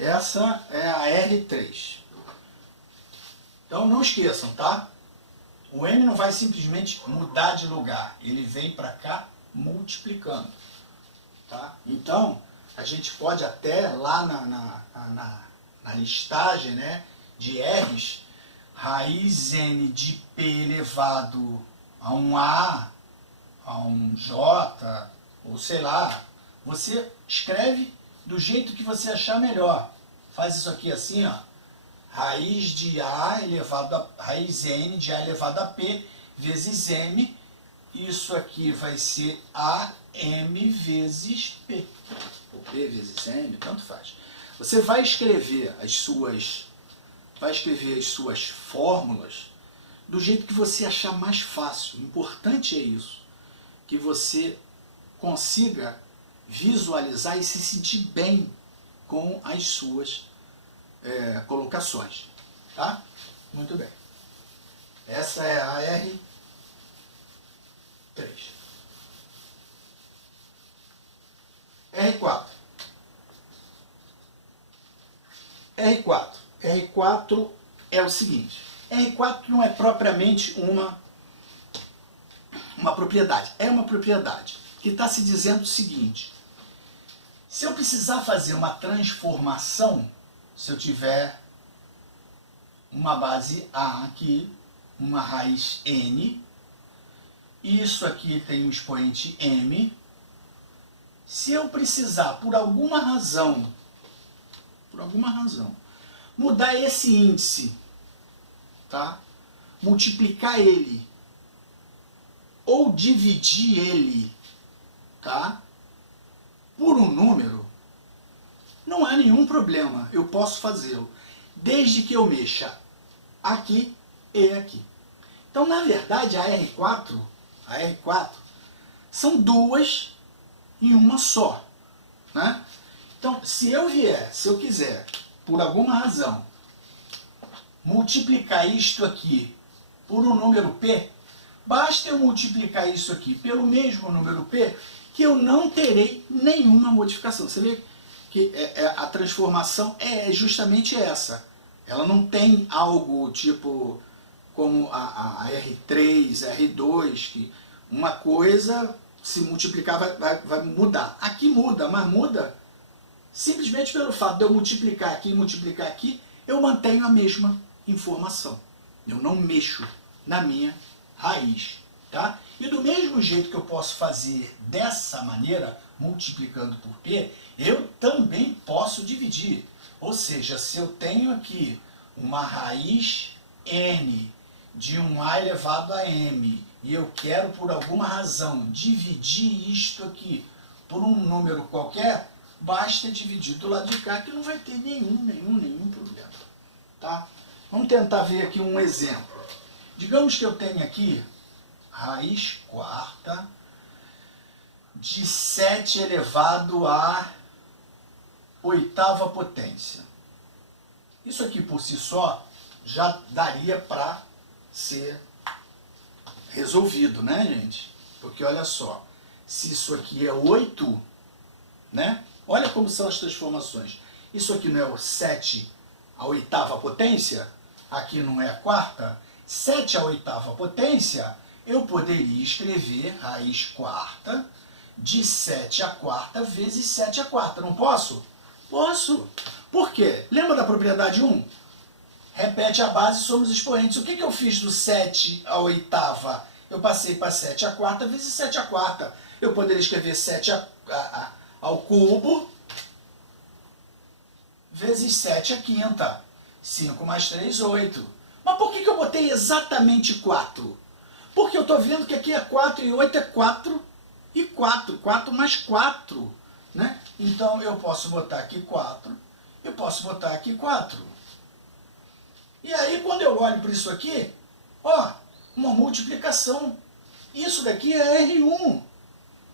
Essa é a R3. Então não esqueçam, tá? O M não vai simplesmente mudar de lugar, ele vem para cá multiplicando. Tá? Então, a gente pode até lá na listagem, né, de R's, raiz N de P elevado a um A, a um J, ou sei lá, você escreve do jeito que você achar melhor. Faz isso aqui assim, ó. Raiz de A elevado a raiz N de A elevado a P vezes M. Isso aqui vai ser AM vezes P. Ou P vezes M, tanto faz. Você vai escrever as suas fórmulas do jeito que você achar mais fácil. O importante é isso, que você consiga visualizar e se sentir bem com as suas colocações. Tá? Muito bem. Essa é a R3. R4. R4 é o seguinte. R4 não é propriamente uma propriedade. É uma propriedade que está se dizendo o seguinte. Se eu precisar fazer uma transformação, se eu tiver uma base A aqui, uma raiz N, isso aqui tem um expoente M, se eu precisar, por alguma razão, mudar esse índice, tá? Multiplicar ele, ou dividir ele, tá? Por um número, não há nenhum problema, eu posso fazê-lo, desde que eu mexa aqui e aqui. Então, na verdade, a R4 são duas em uma só, né? Então, se eu quiser, por alguma razão, multiplicar isto aqui por um número P, basta eu multiplicar isso aqui pelo mesmo número P, que eu não terei nenhuma modificação. Você vê que a transformação é justamente essa. Ela não tem algo tipo como a R3, R2, que uma coisa, se multiplicar, vai mudar. Aqui muda, mas muda simplesmente pelo fato de eu multiplicar aqui e multiplicar aqui, eu mantenho a mesma informação. Eu não mexo na minha raiz. Tá? E do mesmo jeito que eu posso fazer dessa maneira, multiplicando por P, eu também posso dividir. Ou seja, se eu tenho aqui uma raiz N de um A elevado a M, e eu quero, por alguma razão, dividir isto aqui por um número qualquer, basta dividir do lado de cá, que não vai ter nenhum problema. Tá? Vamos tentar ver aqui um exemplo. Digamos que eu tenho aqui raiz quarta de 7 elevado a oitava potência. Isso aqui por si só já daria para ser resolvido, né, gente? Porque olha só, se isso aqui é 8, né? Olha como são as transformações. Isso aqui não é o 7 a oitava potência? Aqui não é a quarta? 7 a oitava potência, eu poderia escrever raiz quarta de 7 a quarta vezes 7 a quarta. Não posso? Posso. Por quê? Lembra da propriedade 1? Repete a base, somos expoentes. O que eu fiz do 7 a oitava? Eu passei para 7 a quarta vezes 7 a quarta. Eu poderia escrever 7 ao cubo vezes 7 a quinta. 5 mais 3, 8. Mas por que eu botei exatamente 4? Porque eu estou vendo que aqui é 4 e 8 é 4 e 4. 4 mais 4. Né? Então eu posso botar aqui 4, eu posso botar aqui 4. E aí quando eu olho para isso aqui, ó, uma multiplicação. Isso daqui é R1.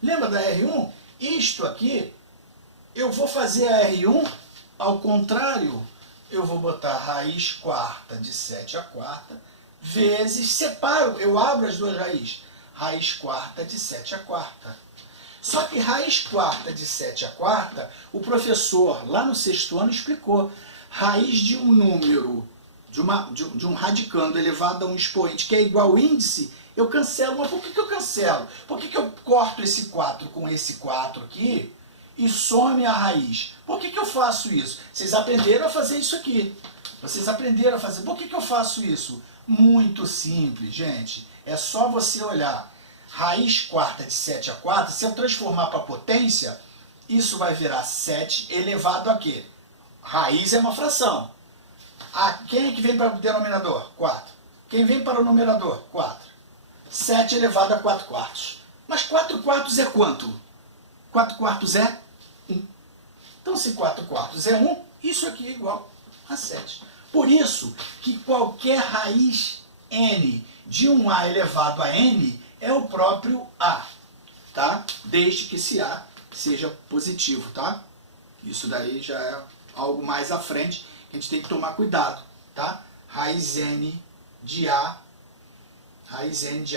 Lembra da R1? Isto aqui, eu vou fazer a R1 ao contrário. Eu vou botar raiz quarta de 7 a quarta, vezes, separo, eu abro as duas raízes. Raiz quarta de 7 a quarta. Só que raiz quarta de 7 à quarta, o professor lá no sexto ano explicou. Raiz de um número, de um radicando elevado a um expoente que é igual ao índice, eu cancelo. Mas por que eu cancelo? Por que eu corto esse 4 com esse 4 aqui e some a raiz? Por que eu faço isso? Vocês aprenderam a fazer isso aqui. Vocês aprenderam a fazer. Por que eu faço isso? Muito simples, gente. É só você olhar. Raiz quarta de 7 a 4, se eu transformar para potência, isso vai virar 7 elevado a quê? Raiz é uma fração. Quem é que vem para o denominador? 4. Quem vem para o numerador? 4. 7 elevado a 4 quartos. Mas 4 quartos é quanto? 4 quartos é 1. Então, se 4 quartos é 1, isso aqui é igual a 7. Por isso que qualquer raiz n de um a elevado a n é o próprio a, tá? Desde que esse a seja positivo, tá? Isso daí já é algo mais à frente, que a gente tem que tomar cuidado, tá? Raiz n de a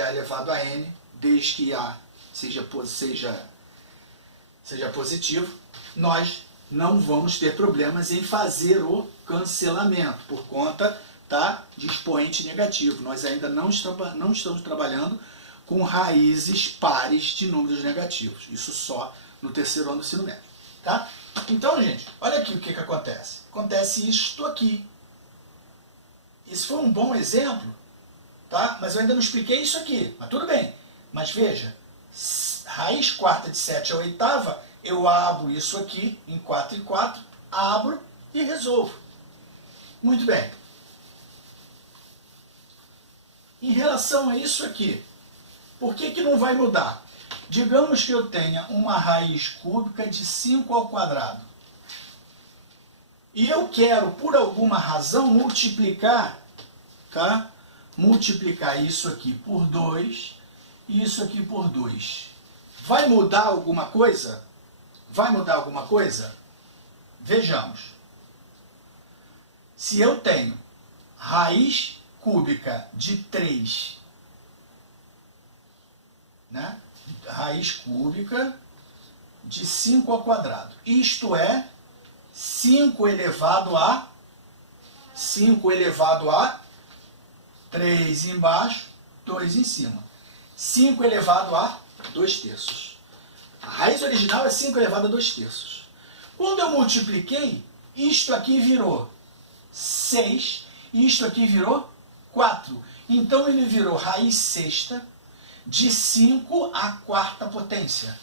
elevado a n, desde que a seja positivo, nós não vamos ter problemas em fazer o cancelamento, por conta, tá, de expoente negativo. Nós ainda não estamos trabalhando com raízes pares de números negativos. Isso só no terceiro ano do ensino médio, tá? Então, gente, olha aqui o que acontece. Acontece isto aqui. Isso foi um bom exemplo, tá? Mas eu ainda não expliquei isso aqui. Mas tudo bem. Mas veja, raiz quarta de 7 a oitava, eu abro isso aqui em 4 e 4, abro e resolvo. Muito bem. Em relação a isso aqui, por que não vai mudar? Digamos que eu tenha uma raiz cúbica de 5 ao quadrado. E eu quero, por alguma razão, multiplicar, tá? Multiplicar isso aqui por 2 e isso aqui por 2. Vai mudar alguma coisa? Vai mudar alguma coisa? Vejamos. Se eu tenho raiz cúbica de 3, né? Raiz cúbica de 5 ao quadrado. Isto é 5 elevado a 3 embaixo, 2 em cima. 5 elevado a 2 terços. A raiz original é 5 elevado a 2 terços. Quando eu multipliquei, isto aqui virou 6 e isto aqui virou 4. Então ele virou raiz sexta de 5 à quarta potência.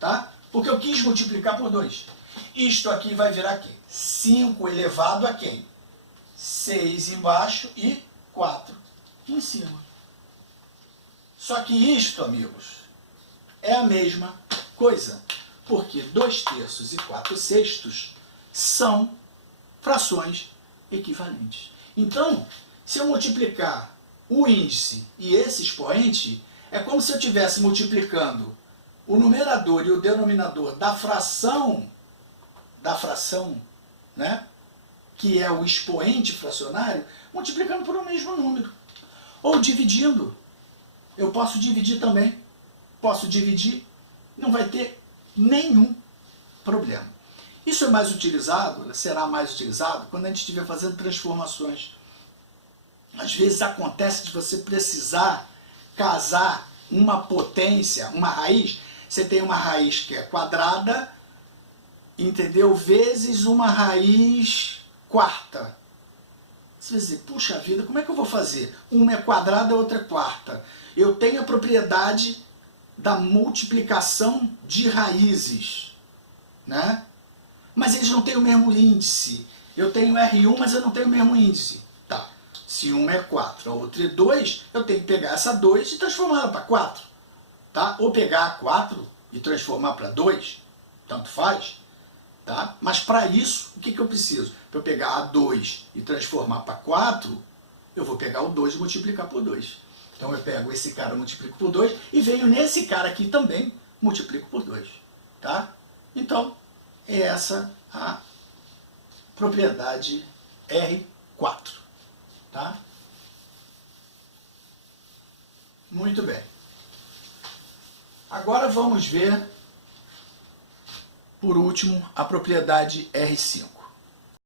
Tá? Porque eu quis multiplicar por 2. Isto aqui vai virar quê? 5 elevado a quem? 6 embaixo e 4 em cima. Só que isto, amigos, é a mesma coisa. Porque 2 terços e 4 sextos são frações equivalentes. Então, se eu multiplicar o índice e esse expoente, é como se eu estivesse multiplicando o numerador e o denominador da fração, né, que é o expoente fracionário, multiplicando por um mesmo número. Ou dividindo. Eu posso dividir também. Posso dividir, não vai ter nenhum problema. Isso é mais utilizado, será mais utilizado, quando a gente estiver fazendo transformações. Às vezes acontece de você precisar casar uma potência, uma raiz. Você tem uma raiz que é quadrada, entendeu? Vezes uma raiz quarta. Você vai dizer, puxa vida, como é que eu vou fazer? Uma é quadrada, a outra é quarta. Eu tenho a propriedade da multiplicação de raízes, né? Mas eles não têm o mesmo índice. Eu tenho R1, mas eu não tenho o mesmo índice. Tá. Se uma é 4, a outra é 2, eu tenho que pegar essa 2 e transformá-la para 4. Tá? Ou pegar a 4 e transformar para 2, tanto faz. Tá? Mas para isso, o que eu preciso? Para eu pegar a 2 e transformar para 4, eu vou pegar o 2 e multiplicar por 2. Então eu pego esse cara, multiplico por 2 e venho nesse cara aqui também, multiplico por 2. Tá? Então, é essa a propriedade R4. Tá? Muito bem. Agora vamos ver, por último, a propriedade R5.